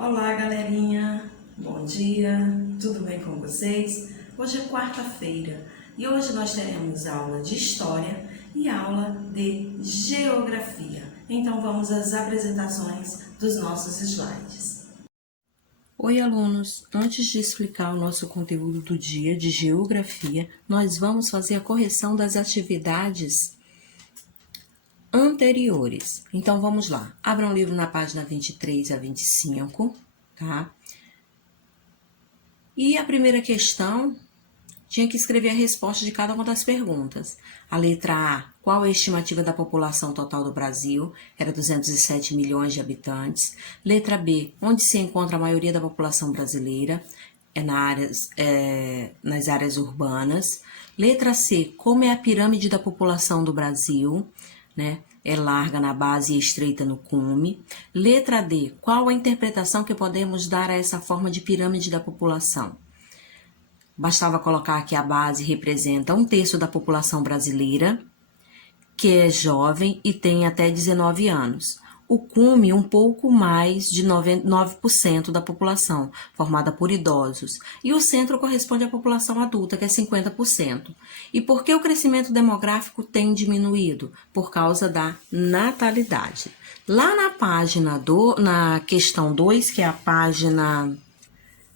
Olá, galerinha! Bom dia! Tudo bem com vocês? Hoje é quarta-feira e hoje nós teremos aula de História e aula de Geografia. Então vamos às apresentações dos nossos slides. Oi, alunos! Antes de explicar o nosso conteúdo do dia de Geografia, nós vamos fazer a correção das atividades anteriores. Então, vamos lá. Abra um livro na página 23 a 25, tá? E a primeira questão, tinha que escrever a resposta de cada uma das perguntas. A letra A, qual é a estimativa da população total do Brasil? Era 207 milhões de habitantes. Letra B, onde se encontra a maioria da população brasileira? Nas áreas urbanas. Letra C, como é a pirâmide da população do Brasil? Né? É larga na base e estreita no cume. Letra D, qual a interpretação que podemos dar a essa forma de pirâmide da população? Bastava colocar que a base representa 1/3 da população brasileira, que é jovem e tem até 19 anos. O cume, um pouco mais de 9% da população, formada por idosos. E o centro corresponde à população adulta, que é 50%. E por que o crescimento demográfico tem diminuído? Por causa da natalidade. Lá na questão 2, que é a página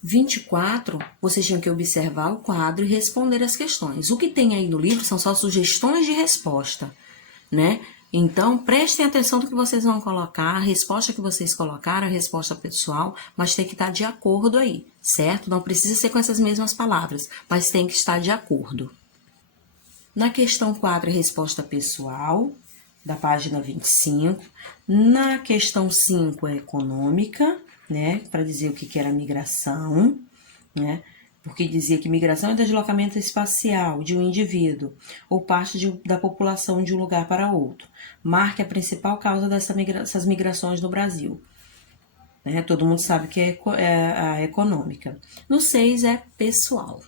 24, vocês tinham que observar o quadro e responder as questões. O que tem aí no livro são só sugestões de resposta, né? Então, prestem atenção no que vocês vão colocar, a resposta que vocês colocaram, a resposta pessoal, mas tem que estar de acordo aí, certo? Não precisa ser com essas mesmas palavras, mas tem que estar de acordo. Na questão 4, a resposta pessoal, da página 25. Na questão 5, é econômica, né? Para dizer o que era migração, né? Porque dizia que migração é deslocamento espacial de um indivíduo ou parte da população de um lugar para outro. Marque a principal causa dessas migrações no Brasil. Né? Todo mundo sabe que é a econômica. No 6 é pessoal.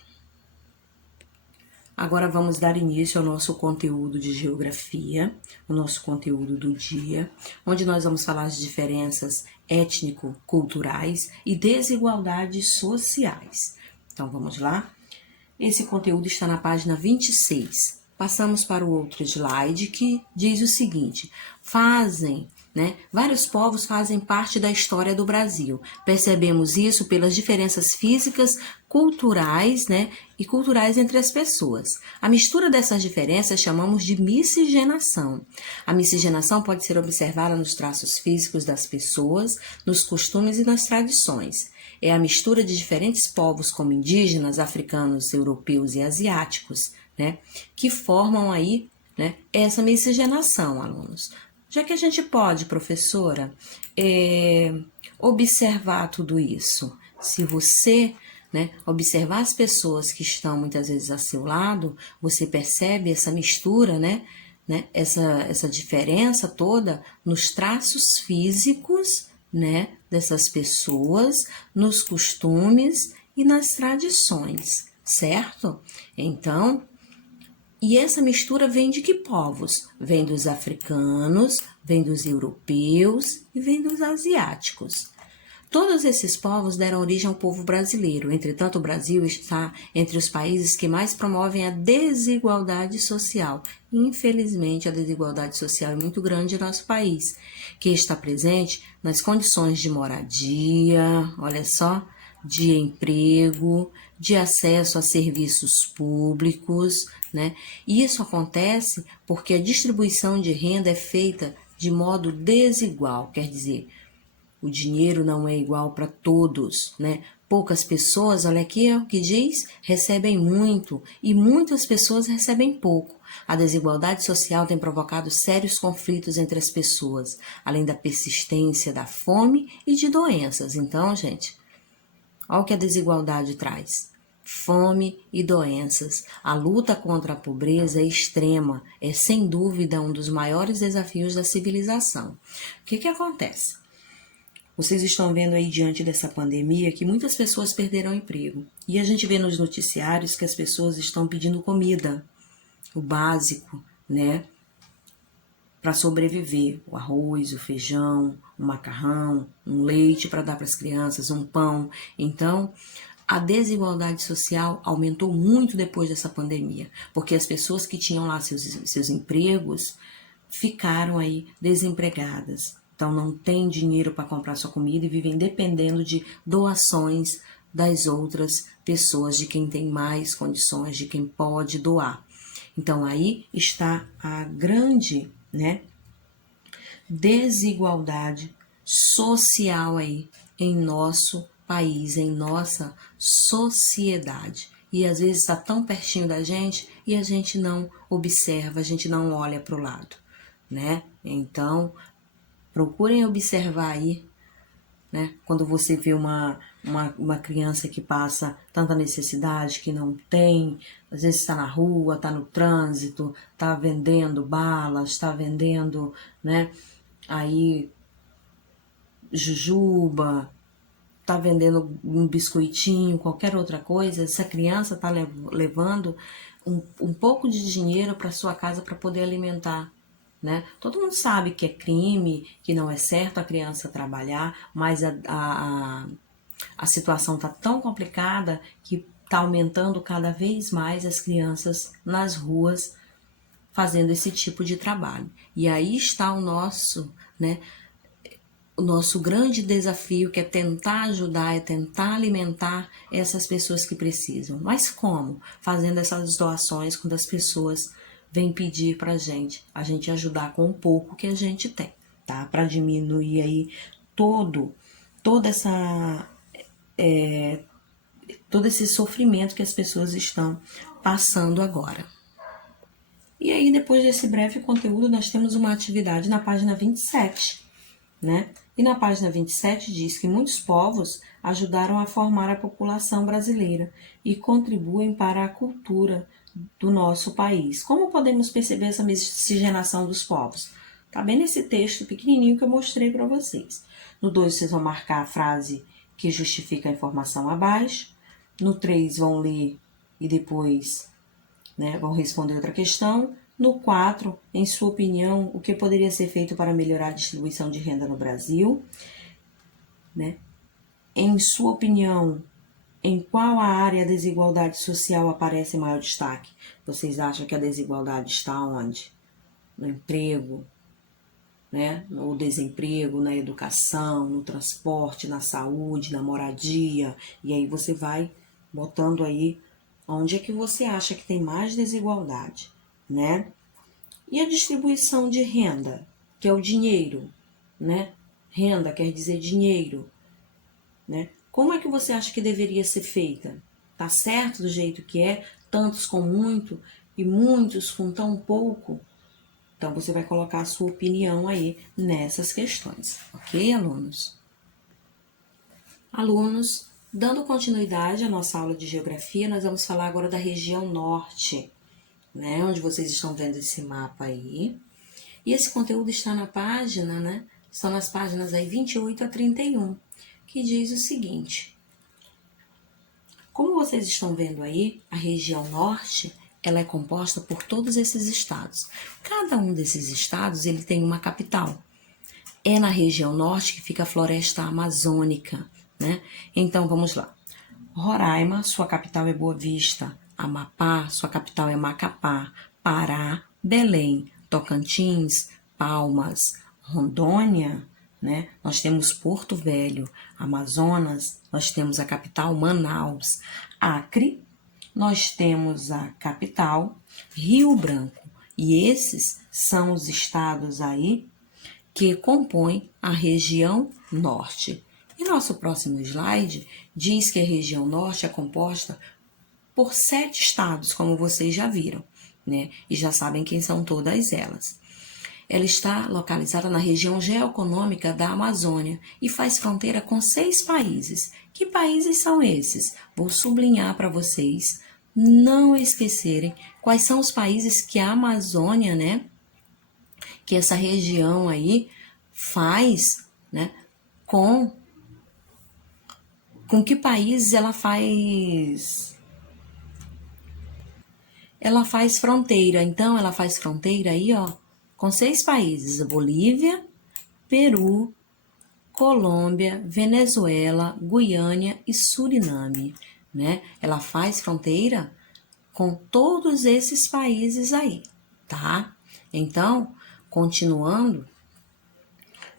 Agora vamos dar início ao nosso conteúdo de geografia, o nosso conteúdo do dia, onde nós vamos falar de diferenças étnico-culturais e desigualdades sociais. Então, vamos lá? Esse conteúdo está na página 26. Passamos para o outro slide que diz o seguinte: vários povos fazem parte da história do Brasil. Percebemos isso pelas diferenças físicas, culturais, e culturais entre as pessoas. A mistura dessas diferenças chamamos de miscigenação. A miscigenação pode ser observada nos traços físicos das pessoas, nos costumes e nas tradições. É a mistura de diferentes povos como indígenas, africanos, europeus e asiáticos, que formam aí, essa miscigenação, alunos. Já que a gente pode, professora, observar tudo isso, se você observar as pessoas que estão muitas vezes a seu lado, você percebe essa mistura, essa diferença toda nos traços físicos, dessas pessoas, nos costumes e nas tradições, certo? Então, e essa mistura vem de que povos? Vem dos africanos, vem dos europeus e vem dos asiáticos. Todos esses povos deram origem ao povo brasileiro. Entretanto, o Brasil está entre os países que mais promovem a desigualdade social. Infelizmente, a desigualdade social é muito grande no nosso país, que está presente nas condições de moradia, olha só, de emprego, de acesso a serviços públicos, E isso acontece porque a distribuição de renda é feita de modo desigual, quer dizer, o dinheiro não é igual para todos, Poucas pessoas, olha aqui é o que diz, recebem muito e muitas pessoas recebem pouco. A desigualdade social tem provocado sérios conflitos entre as pessoas, além da persistência da fome e de doenças. Então, gente, olha o que a desigualdade traz. Fome e doenças. A luta contra a pobreza é extrema, é sem dúvida um dos maiores desafios da civilização. O que acontece? Vocês estão vendo aí diante dessa pandemia que muitas pessoas perderam o emprego. E a gente vê nos noticiários que as pessoas estão pedindo comida, o básico, para sobreviver, o arroz, o feijão, o macarrão, um leite para dar para as crianças, um pão. Então, a desigualdade social aumentou muito depois dessa pandemia, porque as pessoas que tinham lá seus empregos ficaram aí desempregadas. Então não tem dinheiro para comprar sua comida e vivem dependendo de doações das outras pessoas, de quem tem mais condições, de quem pode doar. Então aí está a grande, desigualdade social aí em nosso país, em nossa sociedade. E às vezes está tão pertinho da gente e a gente não observa, a gente não olha para o lado, Então, procurem observar aí, quando você vê uma criança que passa tanta necessidade, que não tem, às vezes está na rua, está no trânsito, está vendendo balas, está vendendo, aí jujuba, tá vendendo um biscoitinho, qualquer outra coisa, essa criança tá levando um pouco de dinheiro para sua casa para poder alimentar, Todo mundo sabe que é crime, que não é certo a criança trabalhar, mas a situação tá tão complicada que tá aumentando cada vez mais as crianças nas ruas fazendo esse tipo de trabalho. E aí está o nosso grande desafio, que é tentar ajudar, é tentar alimentar essas pessoas que precisam. Mas como? Fazendo essas doações quando as pessoas vêm pedir pra gente, a gente ajudar com o pouco que a gente tem, tá? Para diminuir aí toda essa todo esse sofrimento que as pessoas estão passando agora. E aí, depois desse breve conteúdo, nós temos uma atividade na página 27, E na página 27 diz que muitos povos ajudaram a formar a população brasileira e contribuem para a cultura do nosso país. Como podemos perceber essa miscigenação dos povos? Está bem nesse texto pequenininho que eu mostrei para vocês. No 2 vocês vão marcar a frase que justifica a informação abaixo. No 3 vão ler e depois vão responder outra questão. No 4, em sua opinião, o que poderia ser feito para melhorar a distribuição de renda no Brasil? Em sua opinião, em qual a área a desigualdade social aparece em maior destaque? Vocês acham que a desigualdade está onde? No emprego, no desemprego, na educação, no transporte, na saúde, na moradia. E aí você vai botando aí onde é que você acha que tem mais desigualdade, E a distribuição de renda, que é o dinheiro, Renda quer dizer dinheiro, Como é que você acha que deveria ser feita? Tá certo do jeito que é, tantos com muito e muitos com tão pouco? Então, você vai colocar a sua opinião aí nessas questões, ok, alunos? Alunos, dando continuidade à nossa aula de geografia, nós vamos falar agora da região norte, onde vocês estão vendo esse mapa aí. E esse conteúdo está na página, Estão nas páginas aí 28 a 31, que diz o seguinte: como vocês estão vendo aí, a região norte, ela é composta por todos esses estados. Cada um desses estados, ele tem uma capital. É na região norte que fica a floresta amazônica, Então, vamos lá. Roraima, sua capital é Boa Vista. Amapá, sua capital é Macapá. Pará, Belém. Tocantins, Palmas. Rondônia, nós temos Porto Velho. Amazonas, nós temos a capital Manaus. Acre, nós temos a capital Rio Branco. E esses são os estados aí que compõem a região norte. E nosso próximo slide diz que a região norte é composta por 7 estados, como vocês já viram, E já sabem quem são todas elas. Ela está localizada na região geoeconômica da Amazônia e faz fronteira com 6 países. Que países são esses? Vou sublinhar para vocês não esquecerem quais são os países que a Amazônia, que essa região aí faz, com que países ela faz fronteira. Então, ela faz fronteira aí, com 6 países: Bolívia, Peru, Colômbia, Venezuela, Guiana e Suriname, né? Ela faz fronteira com todos esses países aí, tá? Então, continuando,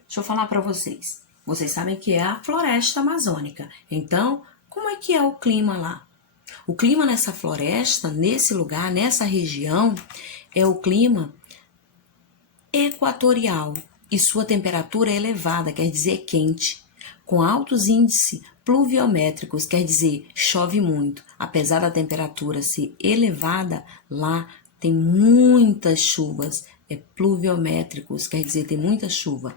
deixa eu falar para vocês. Vocês sabem que é a floresta amazônica. Então, como é que é o clima lá? O clima nessa floresta, nesse lugar, nessa região, é o clima equatorial e sua temperatura é elevada, quer dizer quente, com altos índices pluviométricos, quer dizer chove muito. Apesar da temperatura ser elevada, lá tem muitas chuvas, pluviométricos, quer dizer tem muita chuva.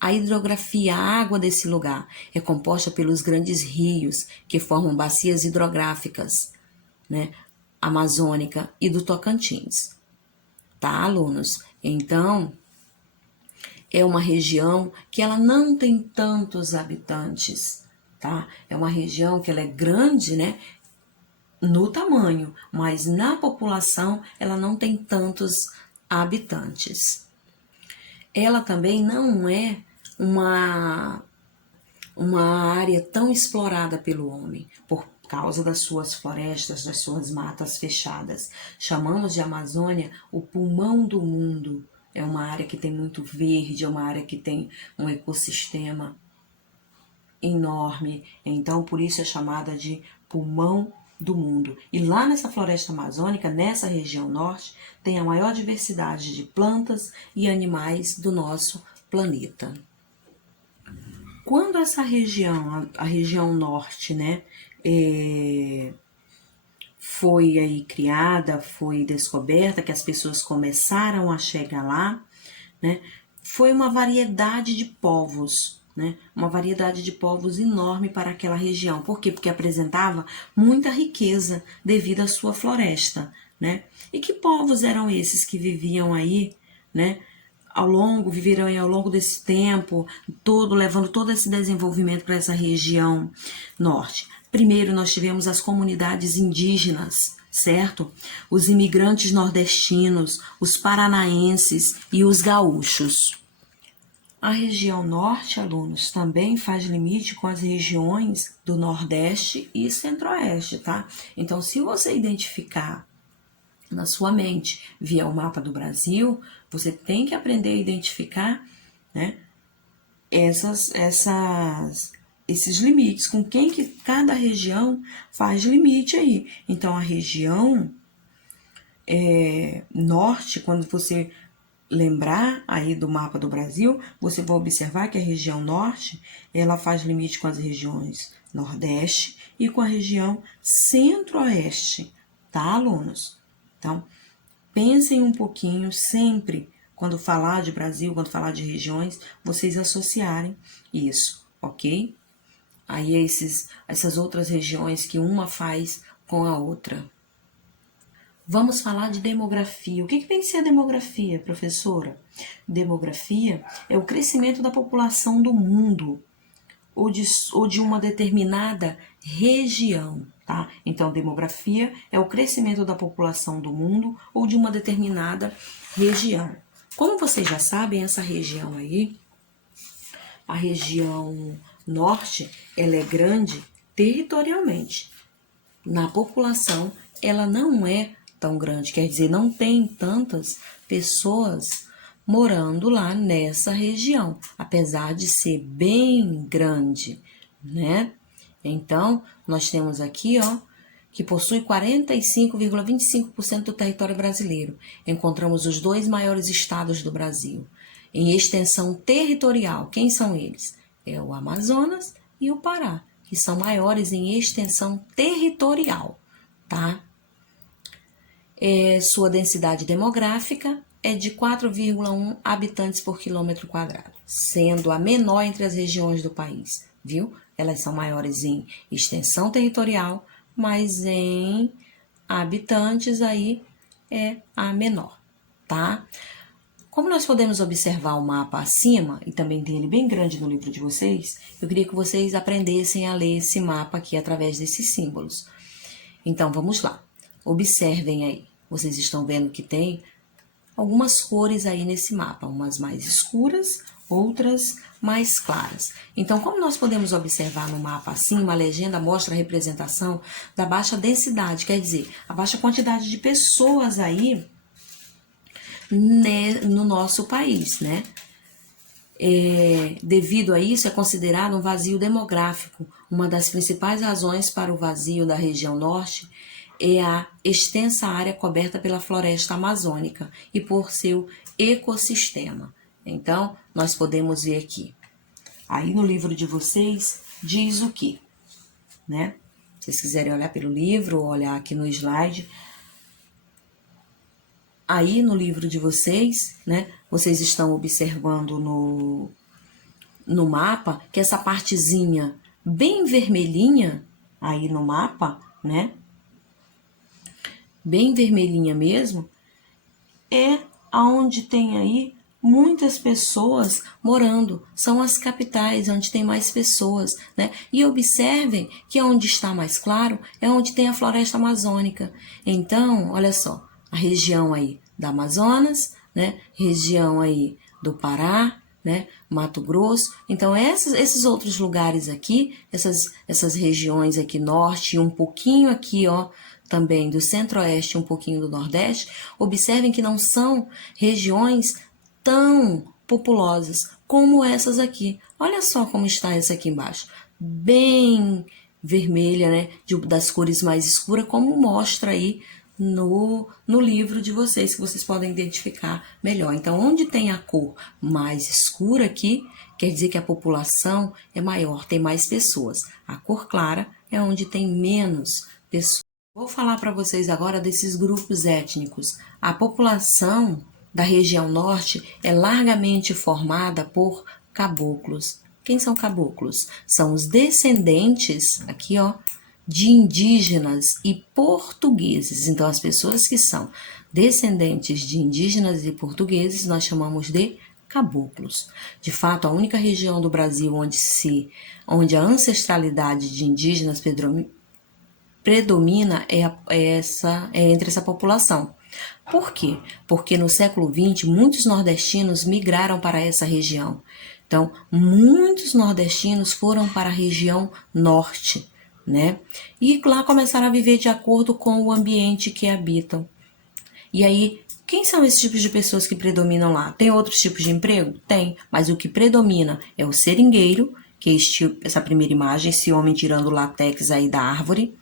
A hidrografia, a água desse lugar é composta pelos grandes rios que formam bacias hidrográficas, né, amazônica e do Tocantins. Tá, alunos? Então, é uma região que ela não tem tantos habitantes, tá? É uma região que ela é grande, né, no tamanho, mas na população ela não tem tantos habitantes. Ela também não é uma área tão explorada pelo homem, por causa das suas florestas, das suas matas fechadas. Chamamos de Amazônia o pulmão do mundo. É uma área que tem muito verde, é uma área que tem um ecossistema enorme. Então, por isso é chamada de pulmão do mundo. E lá nessa floresta amazônica, nessa região norte, tem a maior diversidade de plantas e animais do nosso planeta. Quando essa região, a região norte, né, foi aí criada, foi descoberta, que as pessoas começaram a chegar lá, né, foi uma variedade de povos, né, uma variedade de povos enorme para aquela região. Por quê? Porque apresentava muita riqueza devido à sua floresta, né? E que povos eram esses que viviam aí, né? Viveram aí ao longo desse tempo todo, levando todo esse desenvolvimento para essa região norte. Primeiro nós tivemos as comunidades indígenas, certo? Os imigrantes nordestinos, os paranaenses e os gaúchos. A região norte, alunos, também faz limite com as regiões do Nordeste e Centro-Oeste, tá? Então, se você identificar na sua mente via o mapa do Brasil, você tem que aprender a identificar, né, esses limites, com quem que cada região faz limite aí. Então, a região norte, quando você lembrar aí do mapa do Brasil, você vai observar que a região norte, ela faz limite com as regiões Nordeste e com a região Centro-Oeste, tá, alunos? Então, pensem um pouquinho sempre, quando falar de Brasil, quando falar de regiões, vocês associarem isso, ok? Aí essas outras regiões que uma faz com a outra. Vamos falar de demografia. O que vem ser a demografia, professora? Demografia é o crescimento da população do mundo ou de uma determinada região, tá? Então, demografia é o crescimento da população do mundo ou de uma determinada região. Como vocês já sabem, essa região aí, a região norte, ela é grande territorialmente. Na população, ela não é tão grande, quer dizer, não tem tantas pessoas morando lá nessa região, apesar de ser bem grande, né? Então, nós temos aqui, ó, que possui 45,25% do território brasileiro. Encontramos os 2 maiores estados do Brasil. Em extensão territorial, quem são eles? É o Amazonas e o Pará, que são maiores em extensão territorial, tá? Sua densidade demográfica é de 4,1 habitantes por quilômetro quadrado, sendo a menor entre as regiões do país, viu? Elas são maiores em extensão territorial, mas em habitantes aí é a menor, tá? Como nós podemos observar o mapa acima, e também tem ele bem grande no livro de vocês, eu queria que vocês aprendessem a ler esse mapa aqui através desses símbolos. Então, vamos lá. Observem aí. Vocês estão vendo que tem algumas cores aí nesse mapa, umas mais escuras, outras mais claras. Então, como nós podemos observar no mapa assim, uma legenda mostra a representação da baixa densidade, quer dizer, a baixa quantidade de pessoas aí, né, no nosso país, né? Devido a isso, é considerado um vazio demográfico. Uma das principais razões para o vazio da região norte é a extensa área coberta pela floresta amazônica e por seu ecossistema. Então, nós podemos ver aqui. Aí no livro de vocês diz o quê, né? Se vocês quiserem olhar pelo livro ou olhar aqui no slide, aí no livro de vocês, né? Vocês estão observando no mapa que essa partezinha bem vermelhinha aí no mapa, né? Bem vermelhinha mesmo, é aonde tem aí muitas pessoas morando. São as capitais onde tem mais pessoas, né? E observem que onde está mais claro é onde tem a floresta amazônica. Então, olha só, a região aí da Amazonas, né? Região aí do Pará, né? Mato Grosso. Então, esses outros lugares aqui, essas regiões aqui norte e um pouquinho aqui, ó, também do centro-oeste e um pouquinho do nordeste, observem que não são regiões tão populosas como essas aqui. Olha só como está essa aqui embaixo. Bem vermelha, né? Das cores mais escuras, como mostra aí no livro de vocês, que vocês podem identificar melhor. Então, onde tem a cor mais escura aqui, quer dizer que a população é maior, tem mais pessoas. A cor clara é onde tem menos pessoas. Vou falar para vocês agora desses grupos étnicos. A população da região norte é largamente formada por caboclos. Quem são caboclos? São os descendentes, aqui ó, de indígenas e portugueses. Então, as pessoas que são descendentes de indígenas e portugueses, nós chamamos de caboclos. De fato, a única região do Brasil onde a ancestralidade de indígenas predomina entre essa população. Por quê? Porque no século XX, muitos nordestinos migraram para essa região. Então, muitos nordestinos foram para a região norte, né? E lá começaram a viver de acordo com o ambiente que habitam. E aí, quem são esses tipos de pessoas que predominam lá? Tem outros tipos de emprego? Tem, mas o que predomina é o seringueiro, que é essa primeira imagem, esse homem tirando o látex aí da árvore,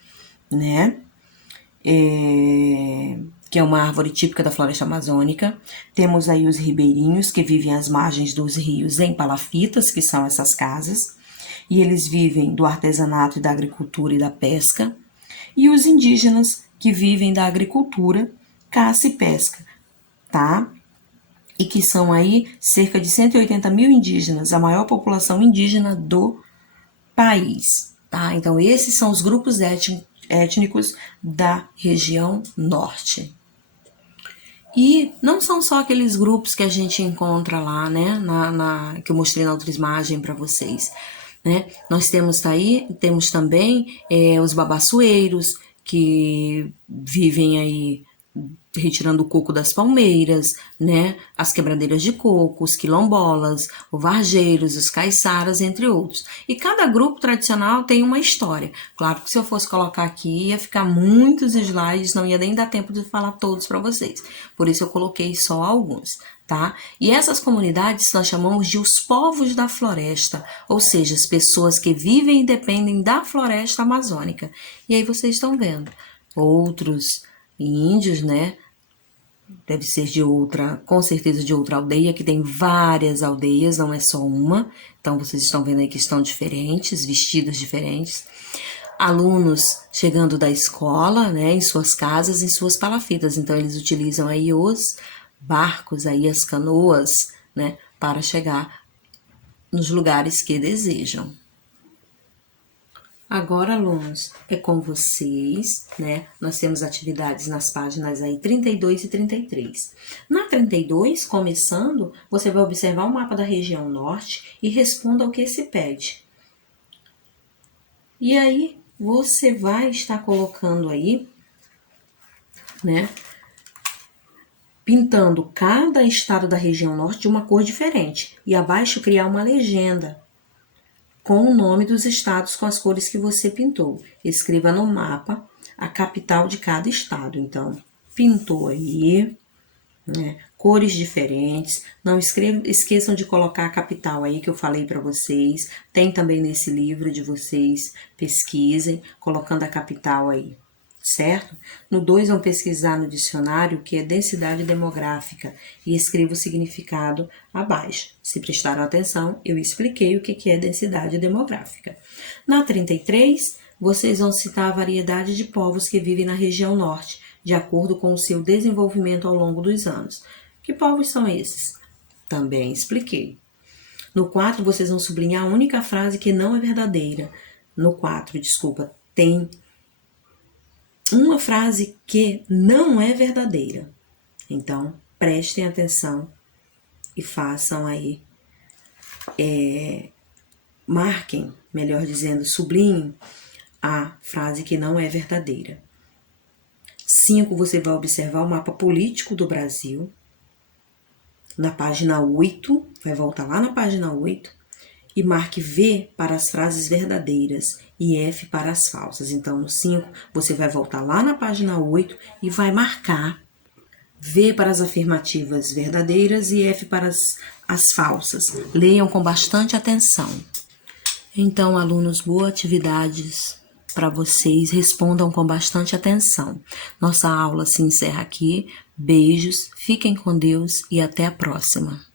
né? Que é uma árvore típica da floresta amazônica. Temos aí os ribeirinhos, que vivem às margens dos rios em palafitas, que são essas casas, e eles vivem do artesanato e da agricultura e da pesca. E os indígenas, que vivem da agricultura, caça e pesca, tá? E que são aí cerca de 180 mil indígenas, a maior população indígena do país, tá? Então, esses são os grupos étnicos da região norte. E não são só aqueles grupos que a gente encontra lá, né, que eu mostrei na outra imagem para vocês, né? Nós temos também os babassueiros, que vivem aí retirando o coco das palmeiras, né? As quebradeiras de coco, os quilombolas, os varjeiros, os caiçaras, entre outros. E cada grupo tradicional tem uma história. Claro que se eu fosse colocar aqui, ia ficar muitos slides, não ia nem dar tempo de falar todos para vocês. Por isso eu coloquei só alguns, tá? E essas comunidades nós chamamos de os povos da floresta, ou seja, as pessoas que vivem e dependem da floresta amazônica. E aí vocês estão vendo outros índios, né? Deve ser com certeza de outra aldeia, que tem várias aldeias, não é só uma. Então, vocês estão vendo aí que estão diferentes, vestidos diferentes. Alunos chegando da escola, né, em suas casas, em suas palafitas. Então, eles utilizam aí os barcos, aí as canoas, né, para chegar nos lugares que desejam. Agora, alunos, é com vocês, né? Nós temos atividades nas páginas aí 32 e 33. Na 32, começando, você vai observar o mapa da região norte e responda ao que se pede. E aí, você vai estar colocando aí, né? pintando cada estado da região norte de uma cor diferente. E abaixo criar uma legenda com o nome dos estados com as cores que você pintou. Escreva no mapa a capital de cada estado. Então, pintou aí, né? Cores diferentes. Não esqueçam de colocar a capital aí que eu falei para vocês. Tem também nesse livro de vocês. Pesquisem, colocando a capital aí. Certo? No 2, vão pesquisar no dicionário o que é densidade demográfica e escreva o significado abaixo. Se prestaram atenção, eu expliquei o que é densidade demográfica. Na 33, vocês vão citar a variedade de povos que vivem na região norte, de acordo com o seu desenvolvimento ao longo dos anos. Que povos são esses? Também expliquei. No 4, vocês vão sublinhar a única frase que não é verdadeira. No 4, desculpa, tem uma frase que não é verdadeira. Então, prestem atenção e façam aí, marquem, melhor dizendo, sublinhem a frase que não é verdadeira. 5, você vai observar o mapa político do Brasil. Na página 8, vai voltar lá na página 8, e marque V para as frases verdadeiras e F para as falsas. Então, no 5, você vai voltar lá na página 8 e vai marcar V para as afirmativas verdadeiras e F para as falsas. Leiam com bastante atenção. Então, alunos, boas atividades para vocês. Respondam com bastante atenção. Nossa aula se encerra aqui. Beijos, fiquem com Deus e até a próxima.